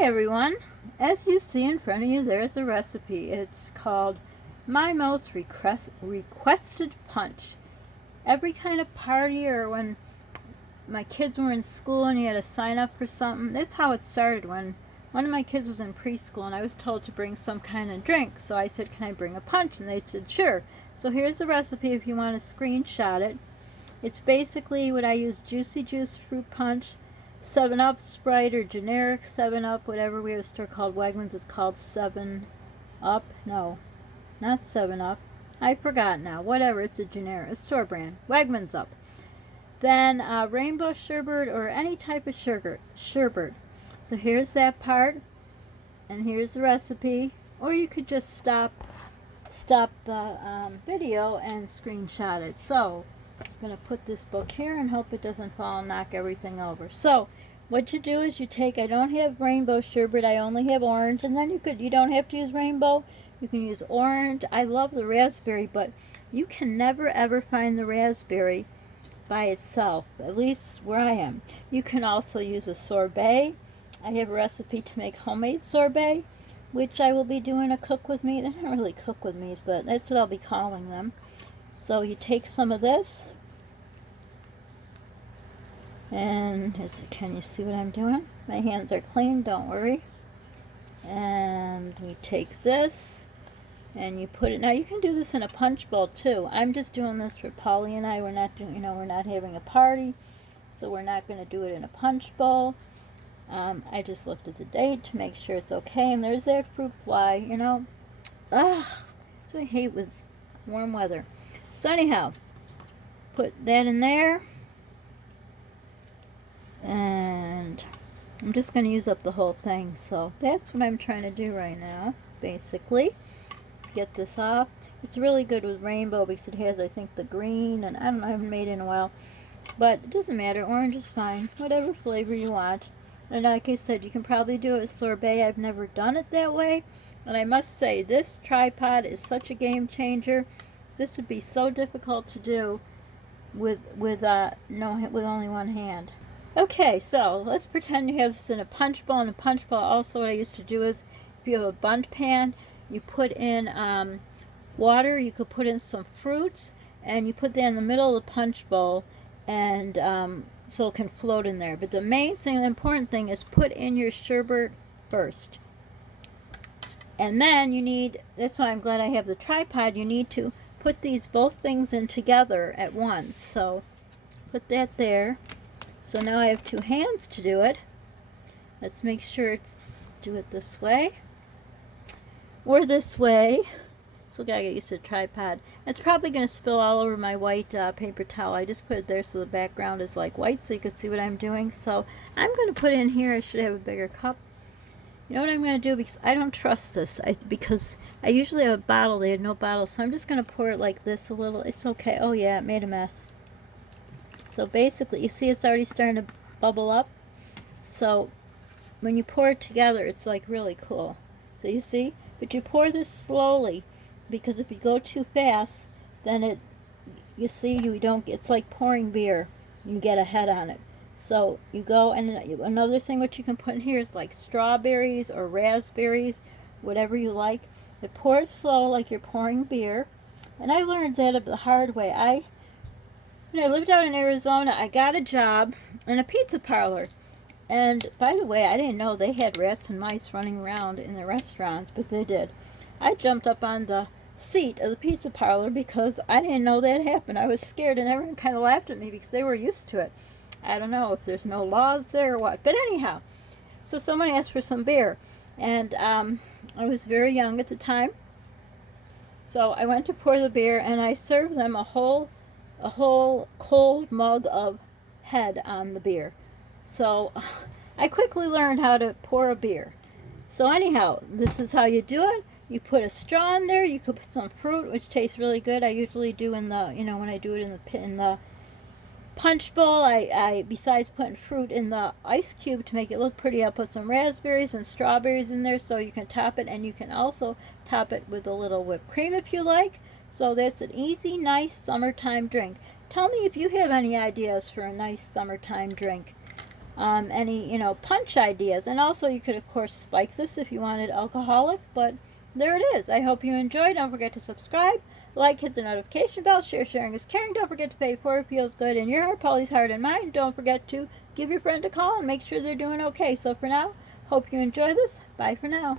Hi everyone, as you see in front of you there's a recipe. It's called My Most Requested Punch. Every kind of party or when my kids were in school and you had to sign up for something, that's how it started. When one of my kids was in preschool and I was told to bring some kind of drink, so I said, can I bring a punch? And they said sure. So here's the recipe if you want to screenshot it. It's basically what I use: Juicy Juice Fruit Punch, 7-Up, Sprite, or generic 7-Up, whatever. We have a store called Wegmans. It's called 7-Up. No, not 7-Up. I forgot now. Whatever, it's a generic, a store brand. Wegmans Up. Then rainbow sherbet or any type of sherbet. So here's that part, and here's the recipe. Or you could just stop the video and screenshot it. So I'm going to put this book here and hope it doesn't fall and knock everything over. So what you do is you take, I don't have rainbow sherbet, I only have orange, and then you don't have to use rainbow, you can use orange. I love the raspberry, but you can never ever find the raspberry by itself, at least where I am. You can also use a sorbet. I have a recipe to make homemade sorbet, which I will be doing a cook with me. They're not really cook with me's, but that's what I'll be calling them. So you take some of this, and can you see what I'm doing? My hands are clean, don't worry. And we take this, and you put it, now you can do this in a punch bowl too. I'm just doing this for Polly and I. We're not doing, we're not having a party, so we're not going to do it in a punch bowl. I just looked at the date to make sure it's okay, and there's that fruit fly, Ugh, that's what I hate with warm weather. So anyhow, put that in there, and I'm just going to use up the whole thing. So that's what I'm trying to do right now, basically. Let's get this off. It's really good with rainbow because it has, I think, the green, and I don't know, I haven't made it in a while. But it doesn't matter, orange is fine, whatever flavor you want. And like I said, you can probably do it with sorbet. I've never done it that way. And I must say, this tripod is such a game changer. This would be so difficult to do with only one hand. Okay, so let's pretend you have this in a punch bowl. In a punch bowl, also what I used to do is, if you have a bundt pan, you put in water. You could put in some fruits, and you put that in the middle of the punch bowl, and so it can float in there. But the main thing, the important thing, is put in your sherbet first. And then you need, that's why I'm glad I have the tripod, you need to put these both things in together at once. So put that there. So now I have two hands to do it. Let's make sure do it this way or this way. Still gotta get used to the tripod. It's probably gonna spill all over my white paper towel. I just put it there so the background is like white so you can see what I'm doing. So I'm gonna put in here, I should have a bigger cup. You know what I'm going to do, because I don't trust this, because I usually have a bottle. They had no bottle, so I'm just going to pour it like this a little. It's okay. Oh yeah, it made a mess. So basically, you see it's already starting to bubble up. So when you pour it together, it's like really cool. So you see, but you pour this slowly, because if you go too fast, then you see, it's like pouring beer. You get a head on it. So you go, and another thing what you can put in here is like strawberries or raspberries, whatever you like. But pour it slow like you're pouring beer. And I learned that the hard way. When I lived out in Arizona, I got a job in a pizza parlor. And by the way, I didn't know they had rats and mice running around in the restaurants, but they did. I jumped up on the seat of the pizza parlor because I didn't know that happened. I was scared, and everyone kind of laughed at me because they were used to it. I don't know if there's no laws there or what. But anyhow, so someone asked for some beer. And I was very young at the time. So I went to pour the beer, and I served them a whole cold mug of head on the beer. So I quickly learned how to pour a beer. So anyhow, this is how you do it. You put a straw in there. You could put some fruit, which tastes really good. I usually do in the, when I do it in the punch bowl, I besides putting fruit in the ice cube to make it look pretty, I'll put some raspberries and strawberries in there so you can top it, and you can also top it with a little whipped cream if you like. So that's an easy, nice summertime drink. Tell me if you have any ideas for a nice summertime drink. any, punch ideas. And also you could, of course, spike this if you wanted alcoholic, but there it is. I hope you enjoyed. Don't forget to subscribe, like, hit the notification bell, share. Sharing is caring. Don't forget to pay for it feels good in your heart, Polly's heart and mine. Don't forget to give your friend a call and make sure they're doing okay. So for now, hope you enjoy this. Bye for now.